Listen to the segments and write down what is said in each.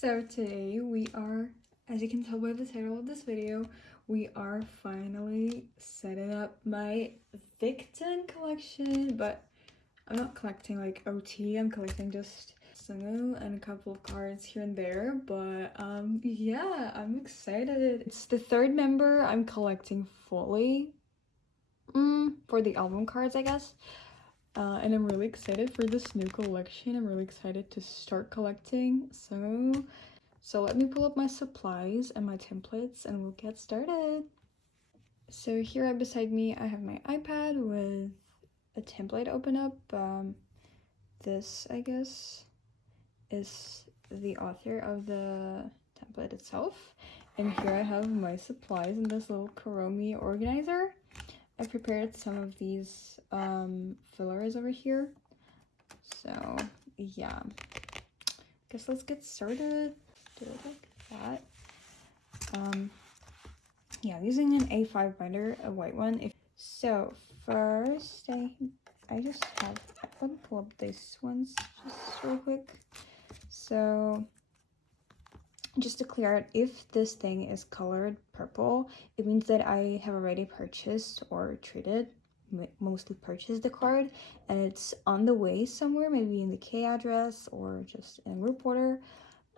So today we are, as you can tell by the title of this video, we are finally setting up my victon collection, but I'm not collecting like OT, I'm collecting just seungwoo and a couple of cards here and there, but yeah, I'm excited. It's the third member I'm collecting fully for the album cards, I guess. And I'm really excited for this new collection. I'm really excited to start collecting. So let me pull up my supplies and my templates and we'll get started. So here right beside me, I have my iPad with a template open up. This, I guess, is the author of the template itself. And here I have my supplies in this little Kuromi organizer. I prepared some of these fillers over here. So yeah, guess let's get started. Do it like that. Yeah, I'm using an A5 binder, a white one. So first, I just have, let me pull up these ones just real quick. So just to clear out, if this thing is colored purple, it means that I have already purchased or traded, mostly purchased the card, and it's on the way somewhere, maybe in the K address or just in a group order.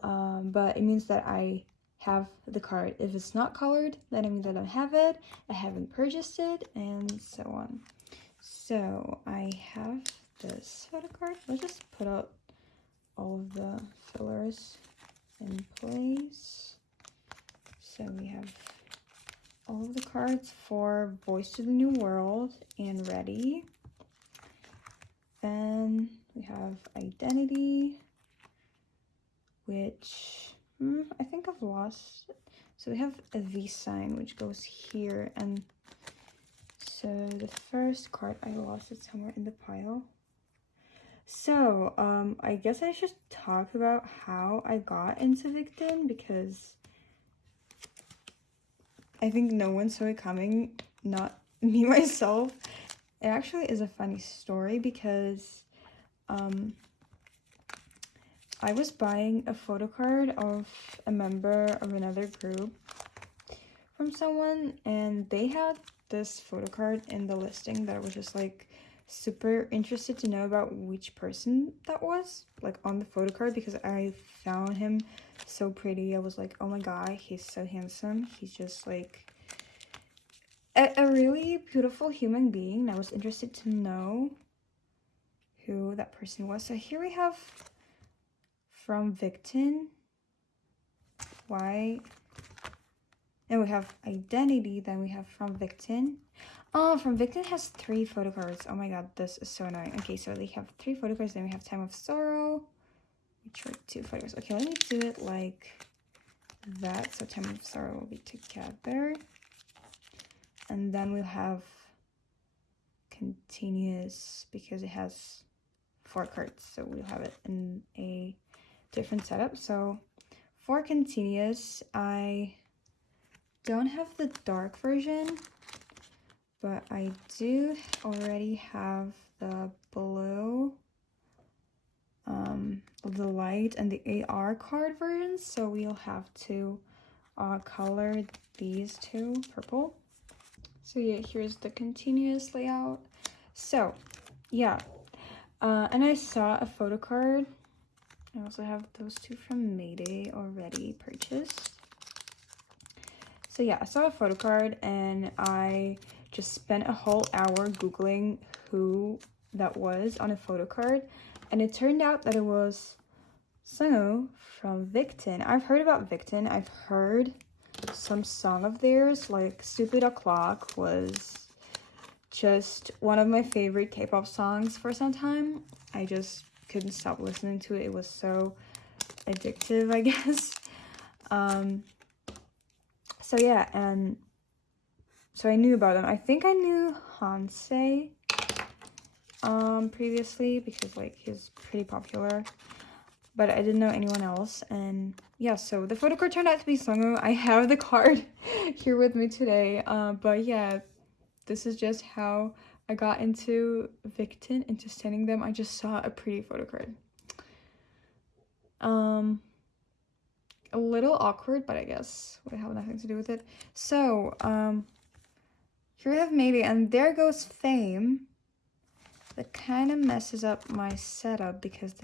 But it means that I have the card. If it's not colored, then it means I don't have it, I haven't purchased it, and so on. So I have this photo card. Let's just put out all of the fillers in place. So we have all of the cards for Voice to the New World and Ready. Then we have Identity, which I think I've lost it. So we have a V sign which goes here, and so the first card, I lost it somewhere in the pile. So I guess I should talk about how I got into victon, because I think no one saw it coming, not me myself. It actually is a funny story because I was buying a photo card of a member of another group from someone, and they had this photo card in the listing that I was just like super interested to know about which person that was, like on the photo card, because I found him so pretty. I was like, oh my god, he's so handsome. He's just like a really beautiful human being. I was interested to know who that person was. So here we have from victon, why, and we have Identity, then we have from victon. Oh, from victon has 3 photo cards. Oh my god, this is so annoying. Okay, so they have 3 photo cards, then we have Time of Sorrow, which are 2 photo cards. Okay, let me do it like that, so Time of Sorrow will be together. And then we'll have Continuous, because it has 4 cards, so we'll have it in a different setup. So for Continuous, I don't have the dark version, but I do already have the blue, the light, and the AR card versions. So we'll have to color these 2 purple. So yeah, here's the Continuous layout. So yeah, and I saw a photo card. I also have those 2 from Mayday already purchased. So yeah, I saw a photo card and I just spent a whole hour googling who that was on a photo card, and it turned out that it was seungwoo from victon. I've heard about victon. I've heard some song of theirs, like Stupid O'Clock was just one of my favorite K-pop songs for some time. I just couldn't stop listening to it. It was so addictive, I guess. So yeah, and so I knew about them. I think I knew Hansei previously, because like he's pretty popular, but I didn't know anyone else. And yeah, so the photo card turned out to be seungwoo. I have the card here with me today, but yeah, this is just how I got into victon, into standing them. I just saw a pretty photo card. a little awkward, but I guess would have nothing to do with it. So, here we have Mayday, and there goes Fame. That kind of messes up my setup because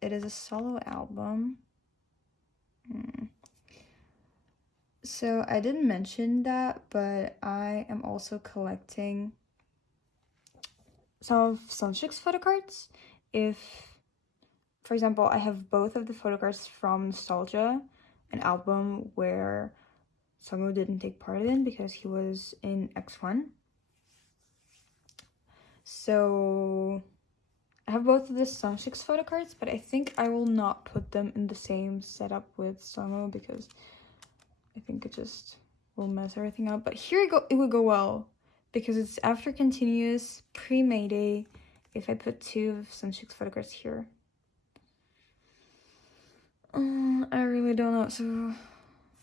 it is a solo album. So I didn't mention that, but I am also collecting some of Sunshik's photocards. If, for example, I have both of the photocards from Nostalgia, an album where seungwoo didn't take part in because he was in X1. So I have both of the Sunshik's photocards, but I think I will not put them in the same setup with seungwoo because I think it just will mess everything up. But here we go, it would go well because it's after continuous pre-Mayday if I put 2 of Sunshik's photocards here. I really don't know. So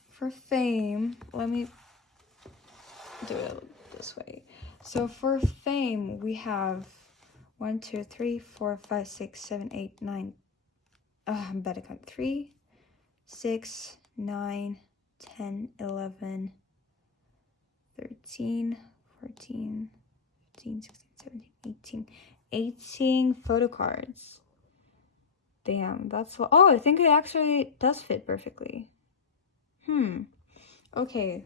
for Fame, let me do it this way. So for Fame, we have 1, 2, 3, 4, 5, 6, 7, 8, 9. I'm bad at count. 3, 6, 9, 10, 11, 13, 14, 15, 16, 17, 18 photo cards. Damn, that's what. Oh, I think it actually does fit perfectly. Okay.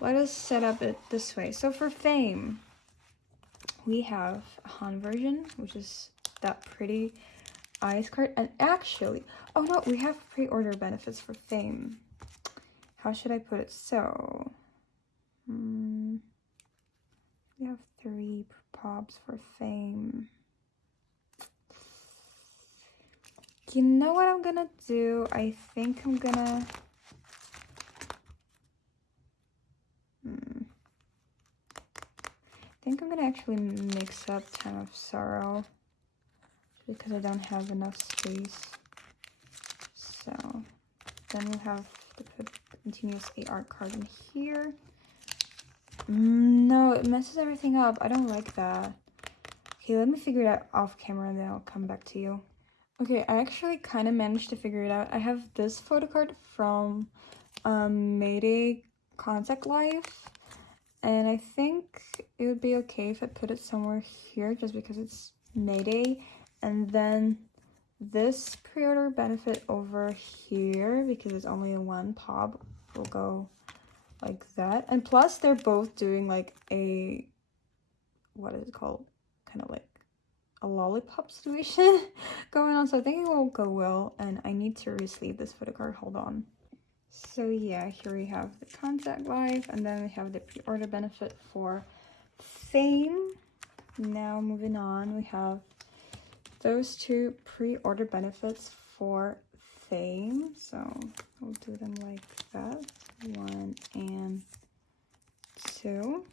Let us set up it this way. So for Fame, we have a Han version, which is that pretty eyes card. And actually, oh no, we have pre-order benefits for Fame. How should I put it? So, we have 3 pops for Fame. You know what I'm gonna do? I think I'm gonna... I think I'm gonna actually mix up Time of Sorrow because I don't have enough space. So then we have to put continuous AR card in here. No, it messes everything up. I don't like that. Okay, let me figure it out off camera and then I'll come back to you. Okay, I actually kind of managed to figure it out. I have this photo card from Mayday Contact Life. And I think it would be okay if I put it somewhere here just because it's Mayday. And then this pre-order benefit over here because it's only a 1 pop will go like that. And plus they're both doing like a, what is it called? Kind of like a lollipop situation going on. So I think it will go well. And I need to re-sleeve this photo card. Hold on. So yeah, here we have the Contact Life, and then we have the pre-order benefit for Fame. Now moving on, we have those 2 pre-order benefits for Fame. So we'll do them like that, 1 and 2.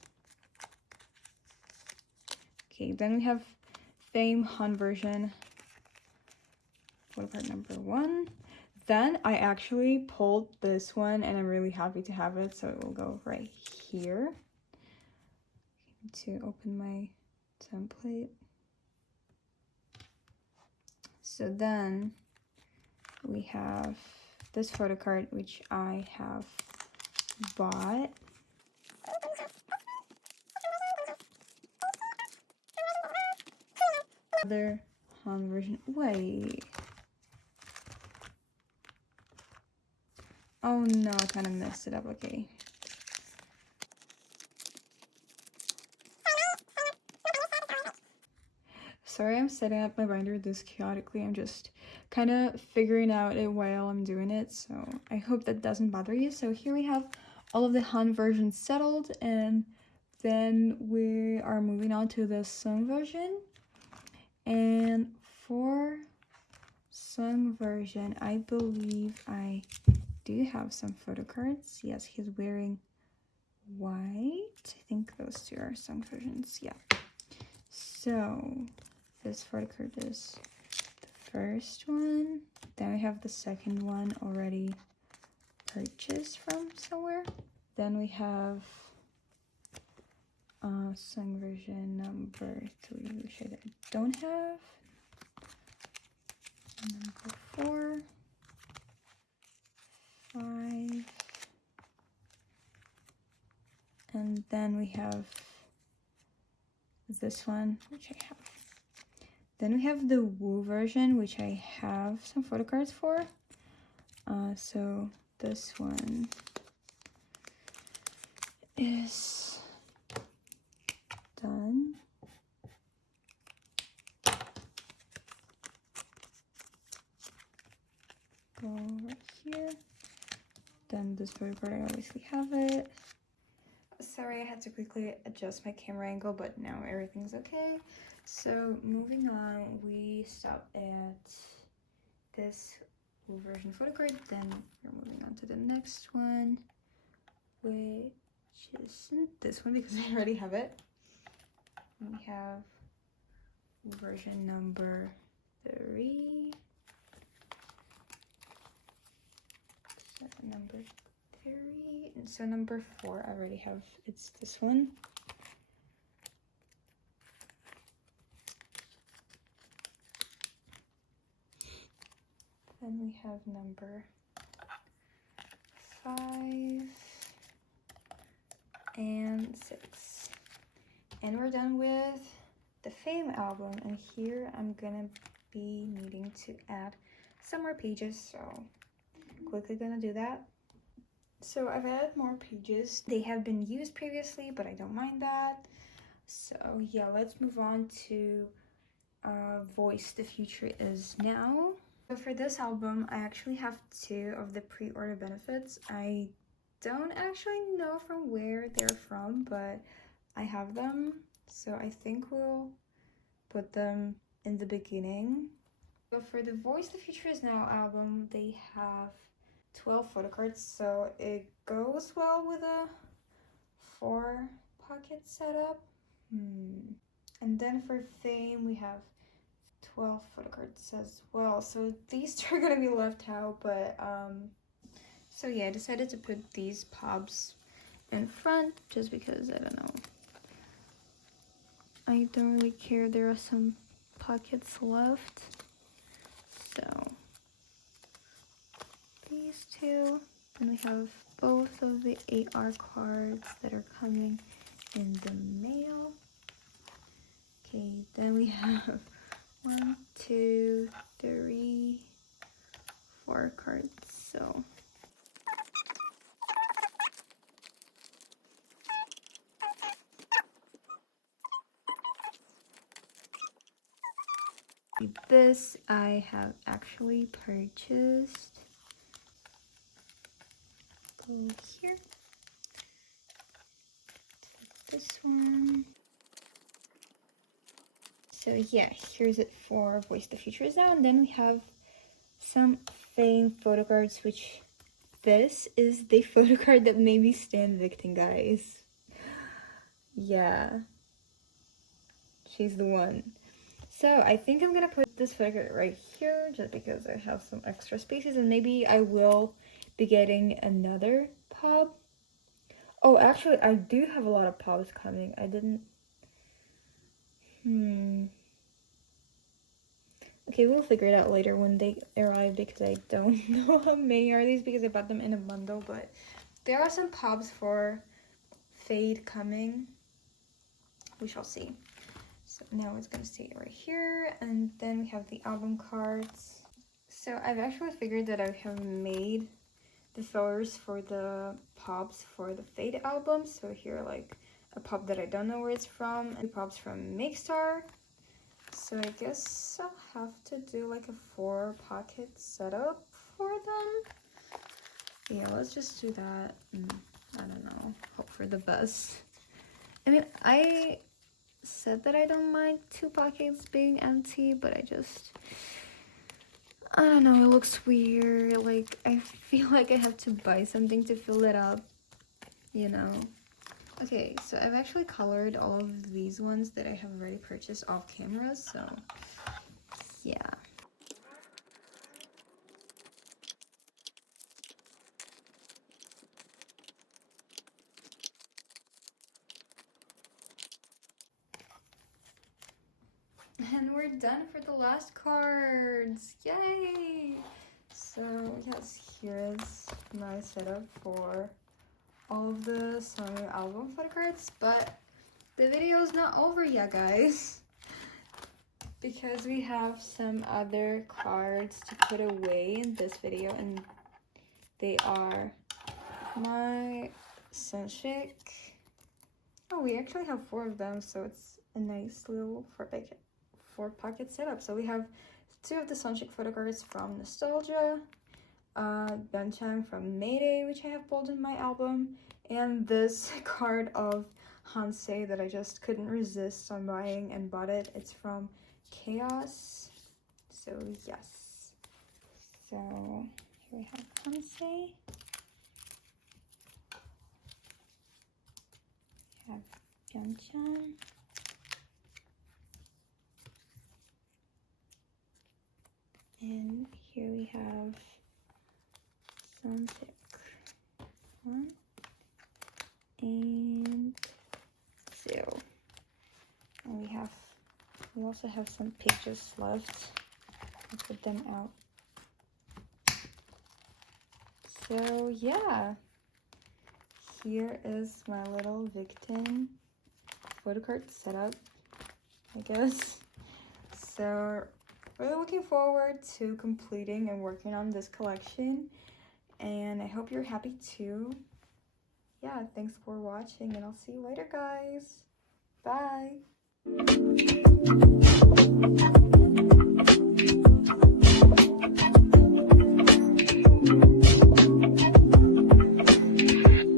Okay, then we have Fame Han version, photo card number 1. Then I actually pulled this one and I'm really happy to have it, so it will go right here. I need to open my template. So then we have this photo card, which I have bought. Other Han version. Wait. Oh no, I kind of messed it up. Okay. Sorry, I'm setting up my binder this chaotically. I'm just kind of figuring out it while I'm doing it, so I hope that doesn't bother you. So here we have all of the Han versions settled, and then we are moving on to the Sung version. And for Sung version, I believe I do have some photo cards. Yes, he's wearing white. I think those 2 are Sung versions. Yeah. So this photo card is the first one. Then we have the second one already purchased from somewhere. Then we have Sung version number 3, which I don't have. Number 4. 5. And then we have this one, which I have. Then we have the Woo version, which I have some photo cards for. So this one is done. Go right here. Then this photo card, I obviously have it. Sorry, I had to quickly adjust my camera angle, but now everything's okay. So moving on, we stopped at this Woo version photo card. Then we're moving on to the next one, which isn't this one because I already have it. We have Woo version number 3. So number 3, and so number 4 I already have. It's this one. Then we have number 5 and 6, and we're done with the Fame album. And here I'm gonna be needing to add some more pages, so quickly gonna do that. So I've added more pages. They have been used previously, but I don't mind that. So yeah, let's move on to Voice the Future Is Now. So for this album, I actually have 2 of the pre-order benefits. I don't actually know from where they're from, but I have them. So I think we'll put them in the beginning. So for the Voice the Future Is Now album, they have 12 photo cards, so it goes well with a 4 pocket setup. And then for Fame, we have 12 photo cards as well, so these 2 are gonna be left out, but so yeah, I decided to put these pobs in front just because, I don't know, I don't really care. There are some pockets left, so these 2. And we have both of the AR cards that are coming in the mail. Okay, then we have 1, 2, 3, 4 cards. So this I have actually purchased. Go here. This one. So yeah, here's it for Voice the Future Is Now. And then we have some Fame photo cards, which this is the photo card that made me stand Victon, guys. Yeah, she's the one. So I think I'm gonna put this photo card right here just because I have some extra spaces, and maybe I will be getting another pop. Oh, actually, I do have a lot of pops coming. I didn't... Okay, we'll figure it out later when they arrive because I don't know how many are these because I bought them in a bundle, but there are some pops for Fade coming. We shall see. So now it's gonna stay right here, and then we have the album cards. So I've actually figured that I have made the fillers for the pops for the Fade album. So here, like a pop that I don't know where it's from, and pops from Makestar. So I guess I'll have to do like a 4 pocket setup for them. Yeah, let's just do that. I don't know, hope for the best. I mean, I said that I don't mind 2 pockets being empty, but I don't know, it looks weird. Like, I feel like I have to buy something to fill it up, you know. Okay, so I've actually colored all of these ones that I have already purchased off camera, so yeah. And we're done for the last cards. Yay! So So yes, here is my setup for all of the seungwoo album photocards, but the video is not over yet, guys, because we have some other cards to put away in this video, and they are my sunshik. Oh, we actually have 4 of them, so it's a nice little 4-pocket setup. So we have 2 of the sunshik photocards from Nostalgia, Benchang from Mayday, which I have pulled in my album, and this card of Hansei that I just couldn't resist on buying and bought it. It's from Chaos. So yes. So here we have Hansei. We have Benchang. And here we have Sunshik 1 and 2. And we also have some pages left. I'll put them out. So yeah, here is my little victon photocard setup, I guess. So really looking forward to completing and working on this collection, and I hope you're happy too. Yeah, thanks for watching, and I'll see you later, guys. Bye.